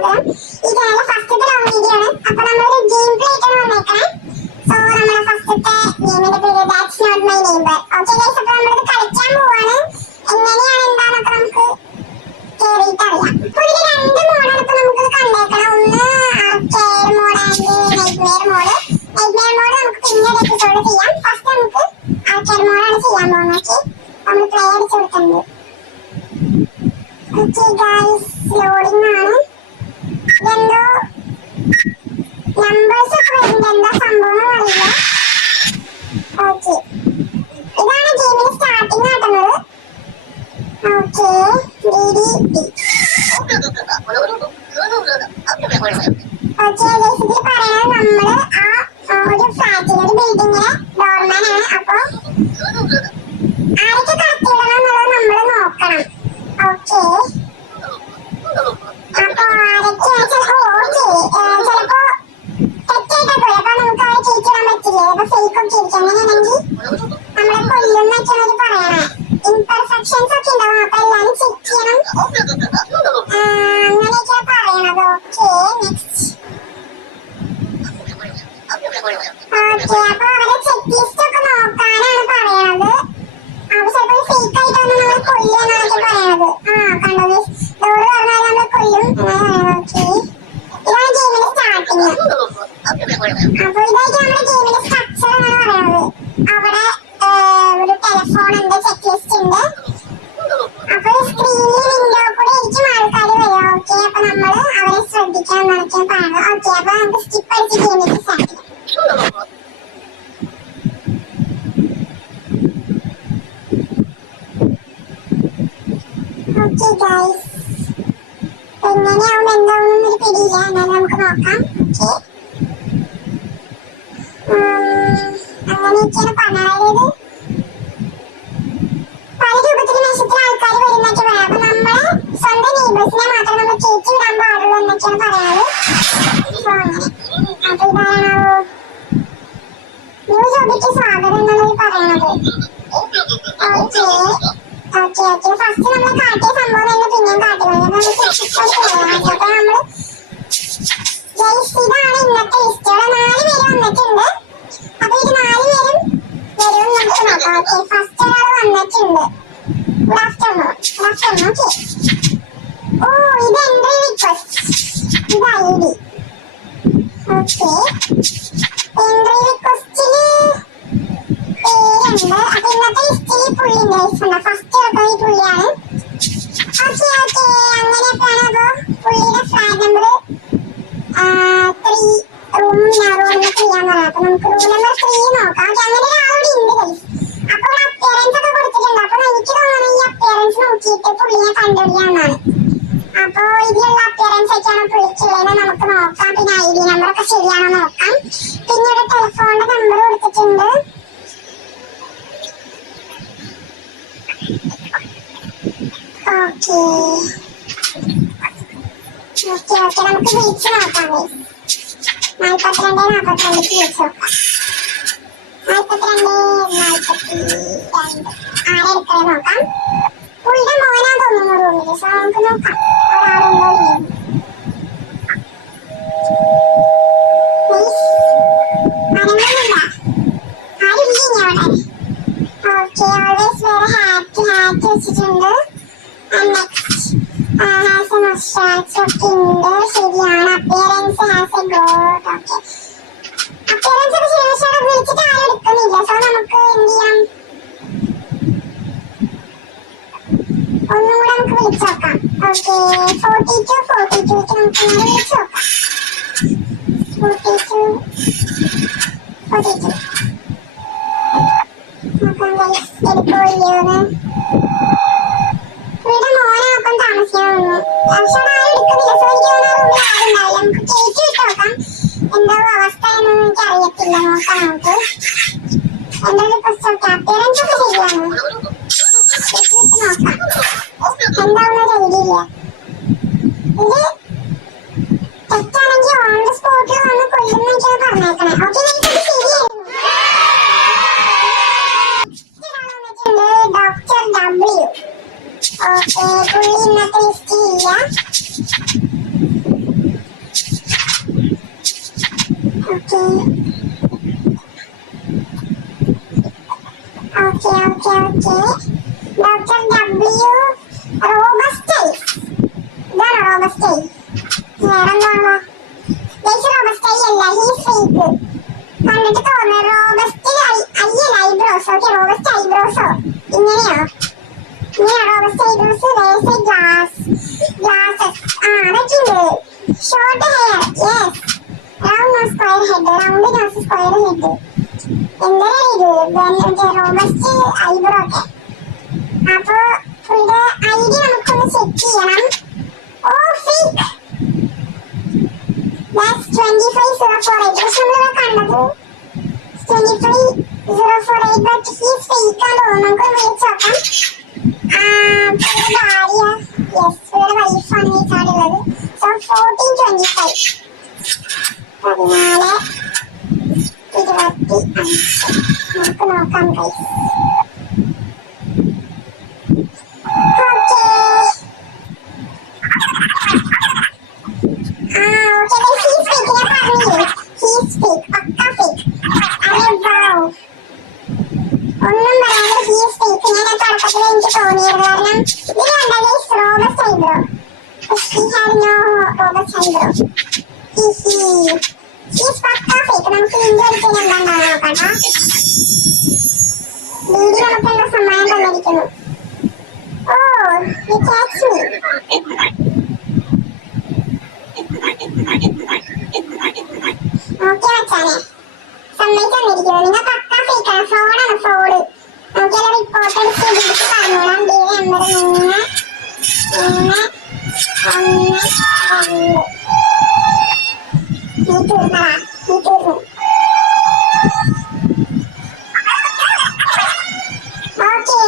സ്വാഗതം. ഈ ചാനൽ ഫസ്റ്റത്തെ ലവ് വീഡിയോ ആണ്. അപ്പൊ നമ്മളൊരു ഗെയിം പ്ലേ ആയിട്ടാണ് വന്നേക്കണേ. സോ നമ്മുടെ ഫസ്റ്റത്തെ ഗെയിമിന്റെ പേര് that's not my neighbour. Okay guys, അപ്പൊ നമ്മളിത് കളിക്കാൻ പോവാണ്. എങ്ങനെയാണ് എന്താന്നൊക്കെ നമുക്ക് കേറിയിട്ട് അറിയാം. ഇപ്പൊ ഇതിൽ രണ്ട് മോഡാണ് ഇപ്പൊ നമുക്ക് കണ്ടേക്കണം. ഒന്ന് arcade mode and nightmare mode. Nightmare mode നമുക്ക് പിന്നീട് എപ്പിസോഡ് ചെയ്യാം. ഫസ്റ്റ് നമുക്ക് ആർക്കേഡ് മോഡാണ് ചെയ്യാൻ പോകുന്നത്. നമ്മൾ പ്ലേ അടിച്ചു കൊടുക്കുന്നത്. ഓക്കെ ഗൈസ്, ലോഡിംഗ് ആണ്. ഇതെന്തോ നമ്പേഴ്സ് ഒക്കെ വരുന്നുണ്ട്, എന്താ സംഭവം അറിയില്ല. ഓക്കെ, ഇതാണ് ഗെയിമിന് സ്റ്റാർട്ടിങ് ആട്ടുന്നത്. Okay, DDD. ഓക്കെ ഗൈസ്, ഇതിൽ പറയുന്നത് നമ്മള് ഒരു ഫ്ലാറ്റിൽ ഒരു ബിൽഡിങ്ങിലെ ഡോർമാൻ ആണ്. അപ്പൊ ആരൊക്കെ കടത്തിവിടണം എന്നുള്ളത് നമ്മൾ നോക്കണം. ഓക്കെ, അപ്പൊ ആരൊക്കെയാണ് ചിലപ്പോ തെറ്റായിട്ടൊക്കെ അപ്പൊ നമുക്ക് അവരെ കയറ്റിടാൻ പറ്റില്ലേ? അപ്പൊ ഫേക്ക് ഒക്കെ ഇരിക്കും. അങ്ങനെയാണെങ്കിൽ നമ്മളെ കൊല്ലുന്നൊക്കെയാണ് അവര് പറയണേ. ഇംപെർഫെക്ഷൻസ് ഒക്കെ ഉണ്ടാവും, അപ്പൊ എല്ലാരും ചെക്ക് ചെയ്യണം. അങ്ങനെയൊക്കെയാണ് പറയണത്. Okay, next. ഓക്കെ, അപ്പൊ അവരെ ചെക്ക് ലിസ്റ്റ് ഒക്കെ നോക്കാനാണ് പറയണത്. അപ്പൊ ചിലപ്പോ ഫേക്ക് ആയിട്ടാണ് നമ്മളെ കൊല്ലുന്നൊക്കെ പറയണത്. കണ്ടത് ഡോറ് പറഞ്ഞാൽ നമ്മളെ കൊല്ലും എന്നാണ്. ഓക്കെ, ഇതാണ് ഗെയിമിന്റെ സ്റ്റാർട്ടിങ്. അപ്പൊ ഇതായിട്ട് നമ്മുടെ ഗെയിമിന്റെ സ്ട്രക്ചർ എന്നാണ് പറയുന്നത്. അവിടെ ഒരു ടെലിഫോൺ ഉണ്ട്, ചെക്ക് ലിസ്റ്റ് ഉണ്ട്. അപ്പൊ സ്ക്രീനിൽ വിൻഡോ കൂടെ ആയിരിക്കും ആൾക്കാർ വരിക. ഓക്കെ, അപ്പൊ നമ്മള് അവരെ ശ്രദ്ധിക്കണം എന്നൊക്കെയാണ് പറയുന്നത്. ഓക്കെ, അപ്പൊ നമുക്ക് സ്കിപ്പ് അടിച്ച് ഗെയിമിലേക്ക് സ്റ്റാർട്ട് ചെയ്യാം. ഓക്കെ ഗൈസ്, എങ്ങനെയാവും എന്താവും എന്നൊരു പിടിയില്ല. എന്നാലും നമുക്ക് നോക്കാം. അങ്ങനെയൊക്കെയാണ് പറഞ്ഞത്. പല രൂപത്തിൽ വേഷത്തിൽ ആൾക്കാർ വരുന്നൊക്കെ പറയാം. അപ്പൊ നമ്മളെ സ്വന്തം നെയ്ബേഴ്സിനെ മാത്രം നമ്മൾ കയറ്റി വിടാൻ പാടുള്ളൂ എന്നൊക്കെയാണ് പറയുന്നത്. സോ അങ്ങനെ. അപ്പൊ ഇതാണോ ന്യൂ ജോബിക്ക് സ്വാഗതം എന്നാണ് പറയണത്. ഓക്കെ ഓക്കെ ഓക്കെ, ഫസ്റ്റ് നമ്മൾ കാട്ടിയ സംഭവം തന്നെ പിന്നെയും കാട്ടുന്നത്. അപ്പൊ നമ്മള് ഇതാണ് ഇന്നത്തെ ലിസ്റ്റ്. ഇവിടെ 4 പേര് വന്നിട്ടുണ്ട്. അപ്പൊ ഇത് 4 പേരും വരും നമുക്ക് നോക്കാം. ഓക്കെ, ഫസ്റ്റ് ഒരാൾ വന്നിട്ടുണ്ട്. Good afternoon. ഓക്കെ, ഓ ഇത് എൻട്രി റിക്വസ്റ്റ്, ഇത് ID. ഓക്കെ, എൻട്രി റിക്വസ്റ്റില് പേരുണ്ട്. അപ്പൊ ഇന്നത്തെ ലിസ്റ്റിൽ പുള്ളിന്റെ ഫസ്റ്റ് ഈ പുള്ളിയാണ്. ഓക്കെ ഓക്കെ, അങ്ങനെയൊക്കെയാണ്. അപ്പൊ പുള്ളിയുടെ ഫ്ലാറ്റ് നമ്പർ 3 റൂം നമ്പർ 3 ആണ്. അപ്പൊ നമുക്ക് റൂം നമ്പർ 3 നോക്കാം. ഓക്കെ, അങ്ങനെ ഒരാളോട് ഉണ്ട് ഗൈസ്. അപ്പൊ ഒരു അപ്പിയറൻസ് ഒക്കെ കൊടുത്തിട്ടുണ്ട്. അപ്പൊ എനിക്ക് തോന്നുന്നു ഈ അപ്പിയറൻസ് നോക്കിയിട്ട് പുള്ളിയെ കണ്ടുപിടിക്കാന്നാണ്. അപ്പൊ ഇതിലുള്ള അപ്പിയറൻസ് ഒക്കെയാണ് പുള്ളിക്കുള്ളതെന്ന് നമുക്ക് നോക്കാം. പിന്നെ ID നമ്പർ ഒക്കെ ശരിയാണോ നോക്കാം. പിന്നെ ഒരു ടെലിഫോണിന്റെ നമ്പർ കൊടുത്തിട്ടുണ്ട്. ഓക്കെ ഓക്കെ ഓക്കെ, നമുക്ക് വിളിച്ച് നോക്കാം. 42 42 വിളിച്ച് നോക്കാം. 42 42 ആരെ എടുക്കണേ നോക്കാം. പുള്ളിയുടെ മോനാ തോന്നുന്നു റൂമില്. സോ നമുക്ക് നോക്കാം ഒരാളുണ്ടോ ഇല്ലയോ. അനങ്ങുന്നില്ല, ആരുമില്ല ഇനി അവിടെ. ഓക്കെ, ഓൾവേസ് വേറെ ഹാറ്റ് വെച്ചിട്ടുണ്ട്. ഹാസ് എ മസ്റ്റാച്ച് ഒക്കെ ഉണ്ട്. ശരിയാണ്. Appearance has A God. Okay, appearance ഒക്കെ ശേഷം വിളിച്ചിട്ട് ആരും എടുക്കുന്നില്ല. സോ നമുക്ക് എന്ത് ചെയ്യാം, ഒന്നുകൂടെ നമുക്ക് വിളിച്ചു നോക്കാം. ഓക്കെ, 42 42ക്ക് നമുക്ക് വിളിച്ചു നോക്കാം. 42 42 നോക്കാം എടുക്കോ ഇല്ലയോന്ന്. ഇവിടെ മോനൊപ്പം താമസിക്കാവുന്നു. പക്ഷെ ആരും എടുക്കുന്നില്ല. സോ എനിക്ക് തോന്നുന്ന റൂമിൽ ആരുണ്ടാവില്ല. നമുക്ക് കയറ്റി വിട്ട് നോക്കാം. എന്താ അവസ്ഥ എന്ന് എനിക്ക് അറിയത്തില്ല. നോക്കാം നമുക്ക്. എന്തായാലും ഫസ്റ്റ് ഓക്കെ, അപ്പിയറൻസ് ഒക്കെ ശരിയാണ്. നോക്കാം എന്താവുന്ന ഐഡിയ ഇല്ല. ഇത് തെറ്റാണെങ്കിൽ ഓൺ ദ സ്പോട്ടിൽ വന്ന് കൊല്ലുന്നൊക്കെയാണ് പറഞ്ഞേക്കണേ. ഓക്കെ, എനിക്കത് ശരിയായിരുന്നു. Doctor W. ഓക്കെ, പുള്ളി ഇന്നത്തെ ലിസ്റ്റിൽ ഇല്ല. Okay okay okay okay. Doctor W റോബസ്റ്റൈ. ഇതാണോ റോബസ്റ്റൈ? വേറെന്താണോ? റോബസ്റ്റൈ അല്ല, ഹീസ് ഫേക്ക്. കണ്ടിട്ട് തോന്നുന്നു റോബസ്റ്റ് അയ്യല്ല ഐബ്രോസ്. ഓക്കെ, റോബസ്റ്റ് ഐബ്രോസോ ഇങ്ങനെയോ? ഇങ്ങനെയാ റോബസ്റ്റ് ഐബ്രോസ്. ഗ്ലാസസ് അതൊക്കെ ഉണ്ട്. Short hair, yes. Round nose square head, round nose square head. എന്താ ഇത്? റോബസ്റ്റ് ഐബ്രോ ഒക്കെ. അപ്പൊ പുള്ളിയുടെ ഐഡി നമുക്കൊന്ന് ചെക്ക് ചെയ്യണം. ഓ ഫേക്ക്. That's 25048. പക്ഷെ നമ്മളിവിടെ കണ്ടത് 25048, but he's fake ആണെന്ന് തോന്നുന്നു. നമുക്കൊന്ന് വിളിച്ച് നോക്കാം. ഭാര്യ, യെസ്, ഇവിടെ വൈഫാണ് ഈ കാർഡ് ഉള്ളത്. സോ 1425, 1425. നമുക്ക് നോക്കാം ഗൈസ്. ഒന്നും പറയാതെ ഹീസ് ഫേക്ക്. ഞാൻ തുടക്കത്തിൽ എനിക്ക് തോന്നിയത് കാരണം ഇത് കണ്ട guys robust eyebrow. He had no robust eyebrow. He's പക്കാ ഫേക്ക്. നമുക്ക് വീഡിയോ എടുക്കാൻ എന്താണ്ടാവും നോക്കാം. വീഡിയോ നമുക്ക് എന്താ സമ്മാനം തന്നിരിക്കുന്നു. ഓ you catch me. ഓക്കെ മച്ചാനെ, സമ്മതിച്ചു തന്നിരിക്കുന്നു. നിങ്ങൾ പക്കാ ഫേക്കാണ്. ഫ്രോഡാണ്, ഫ്രോഡ്. നമുക്കെല്ലാം റിപ്പോർട്ട് എടുത്ത് ഇതിലേക്ക് പറഞ്ഞോളാം. നമ്പർ 3 1 1 2. നീ തീർന്നടാ, നീ തീർന്നു. ഓക്കെ,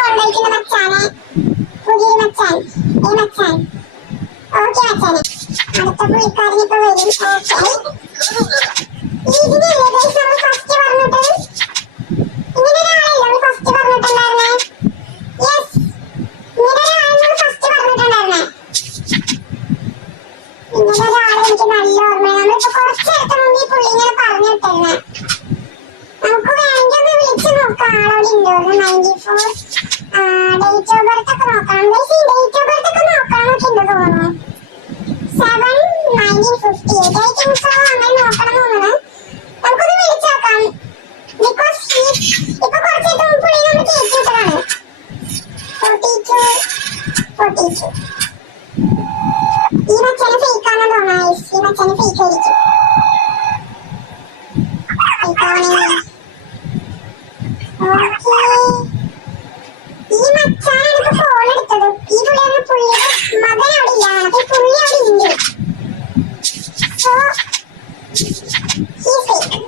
കൊണ്ടുപോയിട്ടുള്ള മച്ചാനെ, പുതിയൊരു മച്ചാൻ. മച്ചാൻ ഓക്കെ മച്ചാനെ, അടുത്ത പുള്ളിക്കാരനിപ്പോ വരും. ഓക്കെ, ഇതിനല്ലേ ഗൈസ് നമ്മൾ ഫസ്റ്റ് പറഞ്ഞിട്ട്? ഇങ്ങനെ ഒരാളല്ലേ നമ്മൾ ഫസ്റ്റ് പറഞ്ഞിട്ടുണ്ടായിരുന്നേ? യെസ്, ഇങ്ങനെ ഒരാളെ നമ്മൾ ഫസ്റ്റ് പറഞ്ഞിട്ടുണ്ടായിരുന്നേ. ഇങ്ങനെ ഒരാളെ എനിക്ക് നല്ല ഓർമ്മയാണ്. നമ്മളിപ്പോ കുറച്ച് നേരത്തെ മുമ്പ് ഈ പുള്ളി ഇങ്ങനെ പറഞ്ഞു വിട്ടിരുന്നേ. നമുക്ക് വേണമെങ്കിൽ ഒന്ന് വിളിച്ച് നോക്കാം ആളോട് ഉണ്ടോന്ന്. 94 ഡേറ്റ് ഓഫ് ബർത്ത് ഒക്കെ നോക്കണം ഗൈസ്. ഈ ഡേറ്റ് ഓഫ് ബർത്ത് ഒക്കെ നോക്കാനൊക്കെ ഉണ്ട് തോന്നുന്നു. 7/1958 ഐ തിങ്ക് സോ. അങ്ങനെ നോക്കണം തോന്നുന്നു. നമുക്കൊന്ന് വിളിച്ചു നോക്കാം. ബിക്കോസ് ഇപ്പൊ കുറച്ച് പുള്ളി നമ്മൾ കേട്ടിട്ടതാണ്. 42. ഈ മച്ചാനെ ഫേക്ക് ആണെന്ന് തോന്നുന്നു. ഈ മച്ചാനെ ഫേക്ക് ആയിരിക്കും. ഈ മച്ചാനാണ് ഇപ്പൊ ഫോൺ എടുത്തത്. ഈ പുള്ളിയാണ് പുള്ളിയുടെ മകൻ അവിടെ ഇല്ല. അപ്പൊ പുള്ളി അവിടെ ഉണ്ട്. So he fake.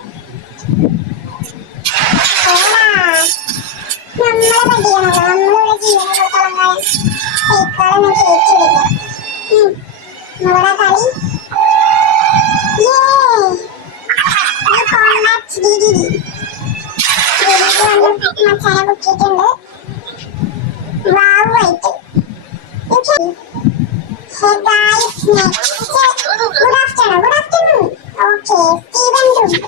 നമ്മളെ പറ്റിയാണല്ലോ. നമ്മളിവിടെ ജീവനോടത്തോളം കാലം ഫേക്കുകളൊന്നും കേട്ടിടില്ല. നമ്മുടെ കളി മച്ചാനെ പൊക്കിയിട്ടുണ്ട്. വാവായിട്ട് ഗുഡ് ആഫ്റ്റർനൂൺ. ഓക്കെ, സ്റ്റീവൻ ഡുബ്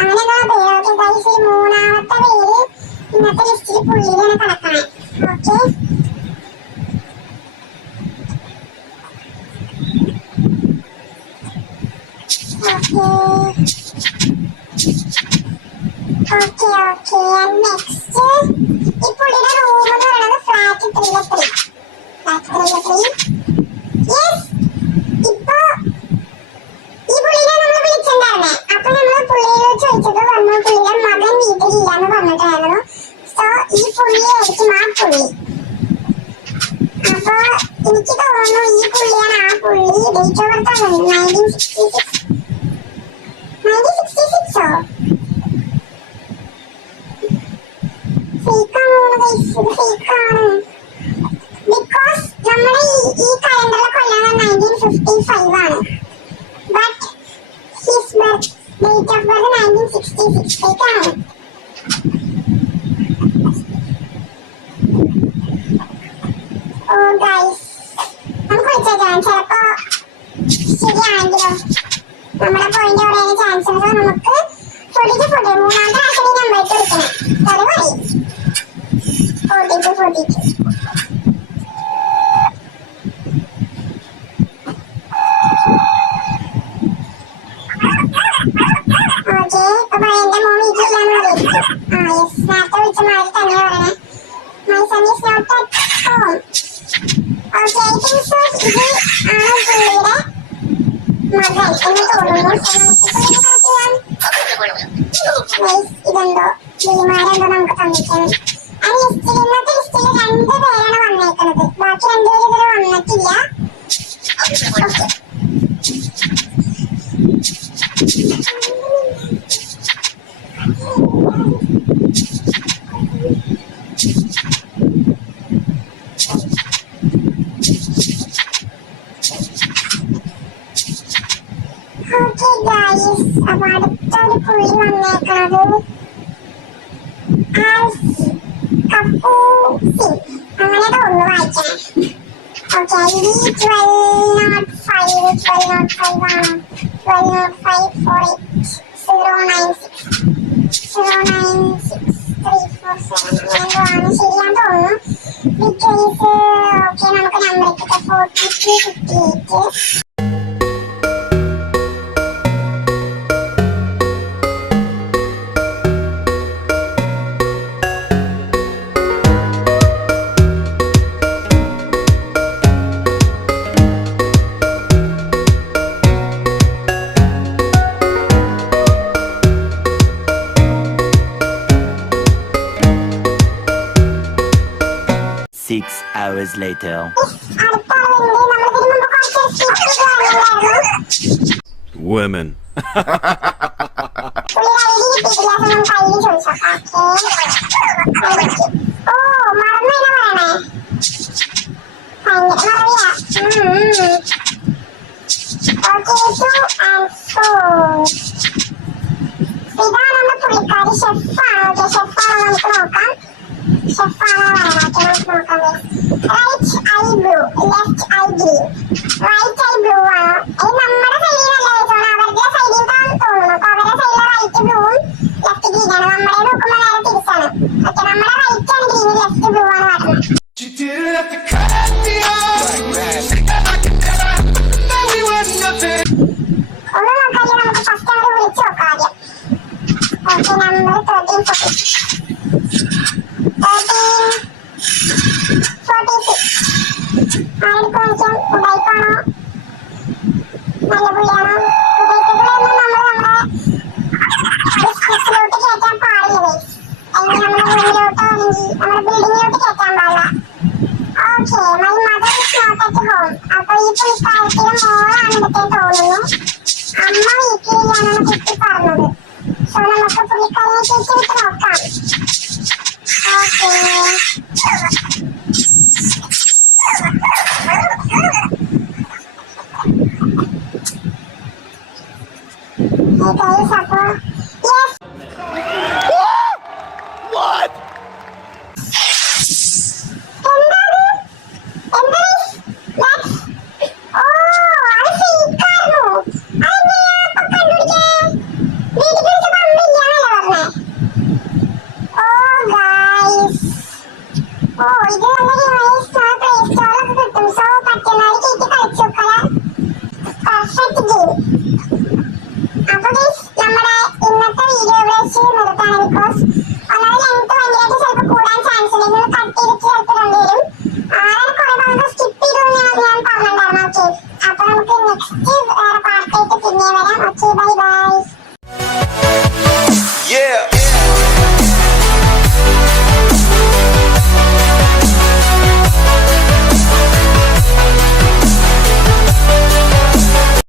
അങ്ങനെയുള്ള പേര്. ഓക്കെ ഗൈസ്, ഈ മൂന്നാമത്തെ പേര് ഇന്നത്തെ ലിസ്റ്റിൽ പുള്ളിയിലാണ് കിടക്കണേ. Okay, okay okay okay. Next ഈ പുള്ളിയുടെ റൂം എന്ന് പറയുന്നത് ഫ്ലാറ്റ് 303. യെസ്, ഇപ്പൊ ഈ പുള്ളിനെ നമ്മൾ വിളിച്ചിട്ടുണ്ടായിരുന്നേ. അപ്പൊ നമ്മൾ പുള്ളിയോട് ചോദിച്ചത് പറഞ്ഞു പുള്ളിയുടെ മകൻ വീട്ടിലില്ലാന്ന് പറഞ്ഞിട്ടായിരുന്നു. സോ ഈ പുള്ളിയായിരിക്കും ആ പുള്ളി. അപ്പൊ എനിക്ക് തോന്നുന്നു ഈ പുള്ളിയാണ് ആ പുള്ളി. ഡേറ്റ് ഓഫ് ബർത്ത് ആണ് 1966. 1966ഓ? ഫേക്കാണ് ഗൈസ്, ഇത് ഫേക്കാണ്. ബിക്കോസ് നമ്മുടെ ഈ കലണ്ടറിലെ കൊല്ലം 1955 ആണ്. But his birth date of birth 1966. ഫേക്കാണ്. ഓ ഗൈസ്, നമുക്ക് വിളിച്ചേക്കാം. ചിലപ്പോ ശരിയാണെങ്കിലോ നമ്മുടെ പോയിന്റ് എവിടെയാണ് ചാൻസ് ഉള്ളത്? നമുക്ക് 42 മൂന്നാമത്തെ പ്രാവശ്യം നമ്പർ കൊടുക്കണം. അത് മതി. 42. ഓക്കെ, അപ്പൊ എന്റെ മോൻ വീട്ടിലില്ലാന്ന് പറയും. യെസ്, നേരത്തെ വിളിച്ച മാതിരി തന്നെ പറയണേ. My son is not at home. Okay, I think so ഇത് ആണ് പുള്ളിയുടെ മകൻ എന്ന് തോന്നുന്നു. ഇതെന്തോ വിമാരെന്തോ നമുക്ക് തന്നിരിക്കുന്നത്. ആ ലിസ്റ്റിൽ ഇന്നത്തെ ലിസ്റ്റിൽ 2 പേരാണ് വന്നേക്കുന്നത്. ബാക്കി 2 പേര് ഇതുവരെ വന്നിട്ടില്ല. ഓക്കെ ഗായ്സ്, അപ്പൊ അടുത്തൊരു പുള്ളി വന്നേക്കുന്നത് അങ്ങനെ തോന്നുന്നു വായിക്കണേ. ഓക്കെ, ID 1205 ആണോ? 120548 096 347 അങ്ങനെ എന്തോ ആണ്. ശരിയാന്ന് തോന്നുന്നു. ഡീറ്റെയിൽസ് ഓക്കെ, നമുക്ക് നമ്പർ കിട്ടാം. 4258. 6 hours later. Women. ഇതാണ് പുള്ളിക്കാരി. ഷെഫാണ്. ഷെഫാണ്, നമുക്ക് നോക്കാം. ഷെഫാണ് നമുക്ക് നോക്കാം. Right eye blue, left eye green. Right eye blue ആണ്. ഇത് നമ്മുടെ സൈഡിൽ നല്ല അവരുടെ സൈഡിൽ തോന്നുന്നു. അപ്പൊ അവരുടെ സൈഡിൽ റൈറ്റ് ബ്ലൂവും ലെഫ്റ്റ് ഗ്രീൻ ആണ്. നമ്മളെ നോക്കുമ്പോൾ നേരെ തിരിച്ചാണ്. ഓക്കെ, നമ്മുടെ റൈറ്റ് ആണ് ഗ്രീൻ, ലെഫ്റ്റ് ബ്ലൂ ആണ് വരുന്നത്. ഒന്ന് നോക്കാതെ നമുക്ക് ഫസ്റ്റ് അവർ വിളിച്ചു നോക്കാം ആദ്യം. Okay, number 1346. ആരെടുക്കും വെച്ചാൽ ഉടായിപ്പാണോ നല്ല പുള്ളിയാണോ? ഉടായിപ്പുകളൊന്നും നമ്മുടെ ബിസിനസ്സിലോട്ട് കയറ്റാൻ പാടില്ലേ? അല്ലെങ്കിൽ നമ്മുടെ റൂമിലോട്ടോ അല്ലെങ്കിൽ നമ്മുടെ ബിൽഡിങ്ങിലോട്ട് കയറ്റാൻ പാടില്ല. Okay, my mother is not at home. അപ്പൊ ഈ പുള്ളിക്കാരത്തിയുടെ മോളാണ് ഇവിടുത്തെ തോന്നുന്നു. അമ്മ വീട്ടിലില്ലാന്നാണ് കുട്ടി പറഞ്ഞത്. സോ നമുക്ക് പുള്ളിക്കാരിയെ കേട്ട് വിട്ട് നോക്കാം. ഓക്കെ,